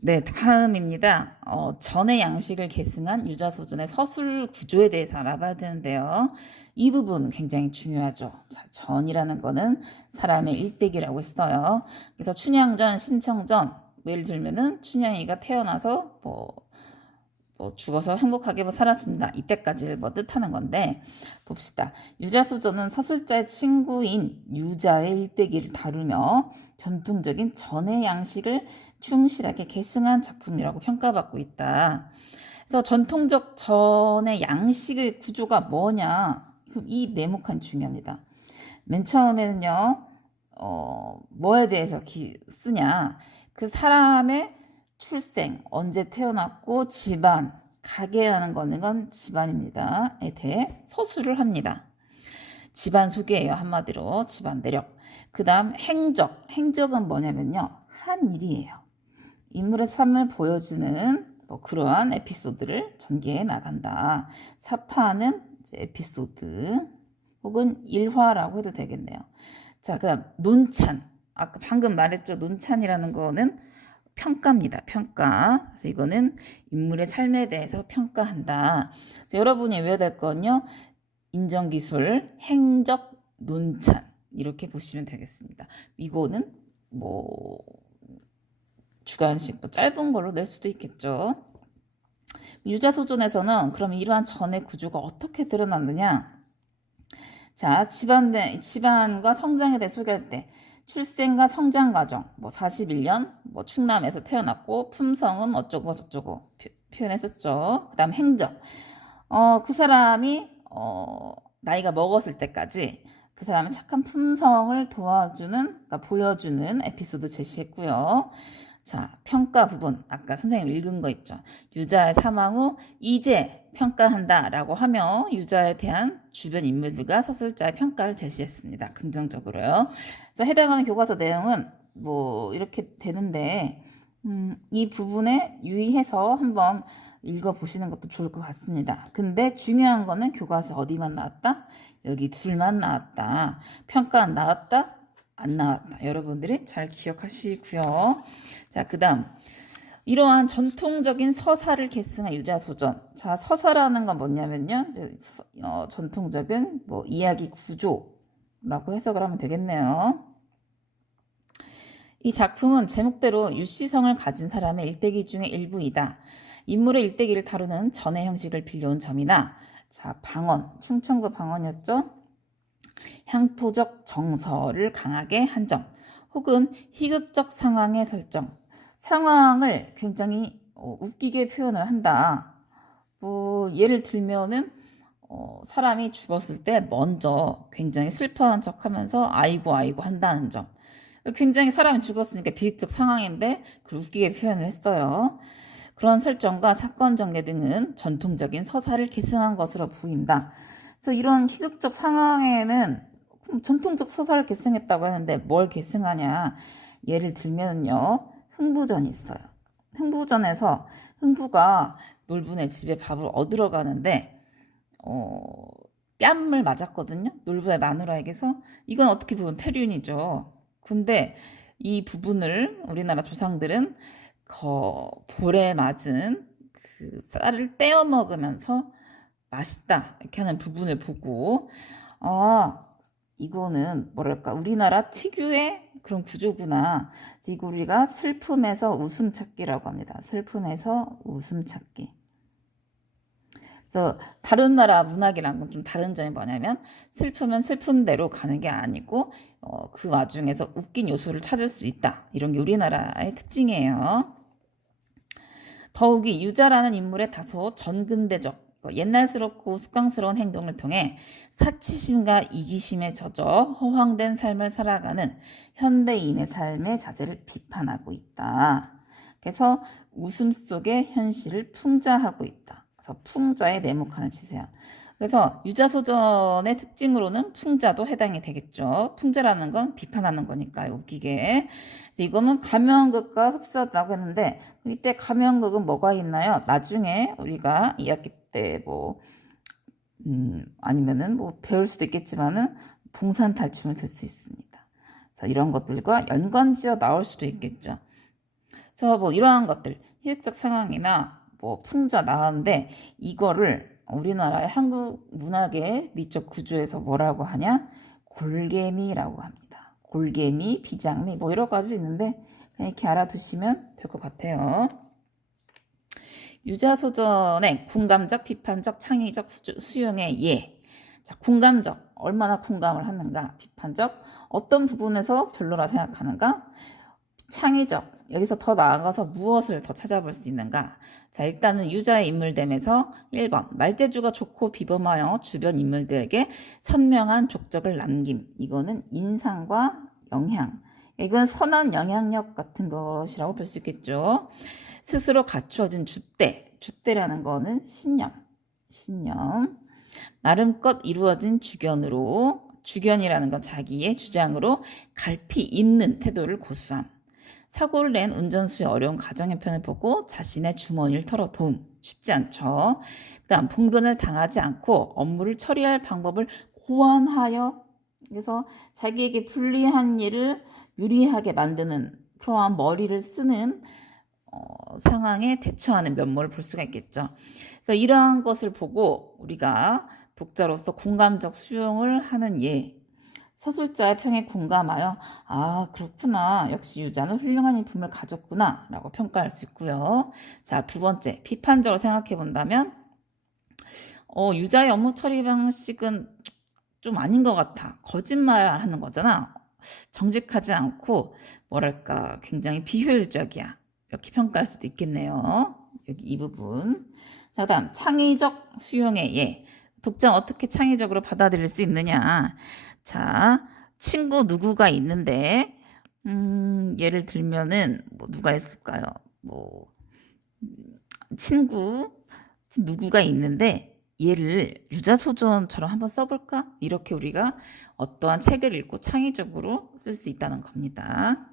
네, 다음입니다. 전의 양식을 계승한 유자소전의 서술 구조에 대해서 알아봐야 되는데요. 이 부분 굉장히 중요하죠. 자, 전이라는 거는 사람의 일대기라고 했어요. 그래서 춘향전, 심청전, 예를 들면은 춘향이가 태어나서 죽어서 행복하게 살았습니다. 이때까지를 뜻하는 건데, 봅시다. 유자소전은 서술자의 친구인 유자의 일대기를 다루며 전통적인 전의 양식을 충실하게 계승한 작품이라고 평가받고 있다. 그래서 전통적 전의 양식의 구조가 뭐냐? 이 네모칸 중요합니다. 맨 처음에는요, 뭐에 대해서 쓰냐? 그 사람의 출생, 언제 태어났고, 집안, 가계라는 건 집안입니다.에 대해 서술을 합니다. 집안 소개예요. 한마디로 집안 내력. 그 다음 행적. 행적은 뭐냐면요. 한 일이에요. 인물의 삶을 보여주는 그러한 에피소드를 전개해 나간다. 사파는 에피소드 혹은 일화라고 해도 되겠네요. 자, 그다음 논찬. 아까 방금 말했죠. 논찬이라는 거는 평가입니다. 평가. 그래서 이거는 인물의 삶에 대해서 평가한다. 여러분이 외워야 될 건요. 인정기술, 행적, 논찬 이렇게 보시면 되겠습니다. 이거는 주관식 짧은 걸로 낼 수도 있겠죠. 유자소전에서는 그럼 이러한 전의 구조가 어떻게 드러났느냐? 자, 집안과 성장에 대해 소개할 때 출생과 성장 과정, 41년, 충남에서 태어났고 품성은 어쩌고 저쩌고 표현했었죠. 그 다음 행적. 그 사람이 나이가 먹었을 때까지 그 사람의 착한 품성을 그러니까 보여주는 에피소드 제시했고요. 자, 평가 부분. 아까 선생님 읽은 거 있죠. 유자의 사망 후 이제 평가한다라고 하며 유자에 대한 주변 인물들과 서술자의 평가를 제시했습니다. 긍정적으로요. 그래서 해당하는 교과서 내용은 이렇게 되는데 이 부분에 유의해서 한번 읽어보시는 것도 좋을 것 같습니다. 근데 중요한 거는 교과서 어디만 나왔다? 여기 둘만 나왔다. 평가는 나왔다? 안 나왔다. 여러분들이 잘 기억하시고요. 자, 그 다음 이러한 전통적인 서사를 계승한 유자소전. 자, 서사라는 건 뭐냐면요. 전통적인 이야기 구조라고 해석을 하면 되겠네요. 이 작품은 제목대로 유시성을 가진 사람의 일대기 중의 일부이다. 인물의 일대기를 다루는 전의 형식을 빌려온 점이나 자, 방언, 충청도 방언이었죠. 향토적 정서를 강하게 한 점, 혹은 희극적 상황의 설정, 상황을 굉장히 웃기게 표현을 한다. 예를 들면은 사람이 죽었을 때 먼저 굉장히 슬퍼한 척하면서 아이고 아이고 한다는 점. 굉장히 사람이 죽었으니까 비극적 상황인데 그걸 웃기게 표현을 했어요. 그런 설정과 사건 전개 등은 전통적인 서사를 계승한 것으로 보인다. 그래서 이런 희극적 상황에는 전통적 서사를 계승했다고 하는데 뭘 계승하냐? 예를 들면요. 흥부전이 있어요. 흥부전에서 흥부가 놀부네 집에 밥을 얻으러 가는데 뺨을 맞았거든요. 놀부의 마누라에게서. 이건 어떻게 보면 폐륜이죠. 근데 이 부분을 우리나라 조상들은 볼에 맞은 그 쌀을 떼어 먹으면서 맛있다 이렇게 하는 부분을 보고 이거는 뭐랄까 우리나라 특유의 그런 구조구나. 이거 우리가 슬픔에서 웃음 찾기라고 합니다. 슬픔에서 웃음 찾기. 그래서 다른 나라 문학이랑은 좀 다른 점이 뭐냐면 슬프면 슬픈 대로 가는 게 아니고 그 와중에서 웃긴 요소를 찾을 수 있다. 이런 게 우리나라의 특징이에요. 더욱이 유자라는 인물의 다소 전근대적 옛날스럽고 습관스러운 행동을 통해 사치심과 이기심에 젖어 허황된 삶을 살아가는 현대인의 삶의 자세를 비판하고 있다. 그래서 웃음 속에 현실을 풍자하고 있다. 그래서 풍자에 네모칸을 치세요. 그래서 유자소전의 특징으로는 풍자도 해당이 되겠죠. 풍자라는 건 비판하는 거니까 웃기게. 이거는 가면극과 흡사하다고 했는데 이때 가면극은 뭐가 있나요? 나중에 우리가 2학기 때 아니면은 배울 수도 있겠지만은 봉산탈춤을 들 수 있습니다. 이런 것들과 연관지어 나올 수도 있겠죠. 그래서 뭐 이러한 것들, 희극적 상황이나 뭐 풍자 나왔는데 이거를 우리나라의 한국 문학의 미적 구조에서 뭐라고 하냐? 골개미라고 합니다. 골개미, 비장미 뭐 여러 가지 있는데 그냥 이렇게 알아두시면 될 것 같아요. 유자소전의 공감적, 비판적, 창의적 수용의 예. 자, 공감적, 얼마나 공감을 하는가? 비판적, 어떤 부분에서 별로라 생각하는가? 창의적, 여기서 더 나아가서 무엇을 더 찾아볼 수 있는가? 자, 일단은 유자의 인물됨에서 1번, 말재주가 좋고 비범하여 주변 인물들에게 선명한 족적을 남김. 이거는 인상과 영향. 이건 선한 영향력 같은 것이라고 볼 수 있겠죠. 스스로 갖추어진 주대라는 거는 신념. 나름껏 이루어진 주견이라는 건 자기의 주장으로 갈피 있는 태도를 고수함. 사고를 낸 운전수의 어려운 가정 형편을 보고 자신의 주머니를 털어 도움. 쉽지 않죠. 그다음 봉변을 당하지 않고 업무를 처리할 방법을 고안하여 그래서 자기에게 불리한 일을 유리하게 만드는 그러한 머리를 쓰는 상황에 대처하는 면모를 볼 수가 있겠죠. 그래서 이러한 것을 보고 우리가 독자로서 공감적 수용을 하는 예. 서술자의 평에 공감하여 아 그렇구나 역시 유자는 훌륭한 인품을 가졌구나 라고 평가할 수 있고요. 자, 두 번째 비판적으로 생각해 본다면 유자의 업무 처리 방식은 좀 아닌 것 같아. 거짓말하는 거잖아. 정직하지 않고 뭐랄까 굉장히 비효율적이야. 이렇게 평가할 수도 있겠네요. 여기 이 부분. 자, 그다음 창의적 수용의 예. 독자는 어떻게 창의적으로 받아들일 수 있느냐. 자, 친구 누구가 있는데 예를 들면은 뭐 누가 있을까요? 뭐 친구 누구가 있는데 얘를 유자소전처럼 한번 써볼까? 이렇게 우리가 어떠한 책을 읽고 창의적으로 쓸 수 있다는 겁니다.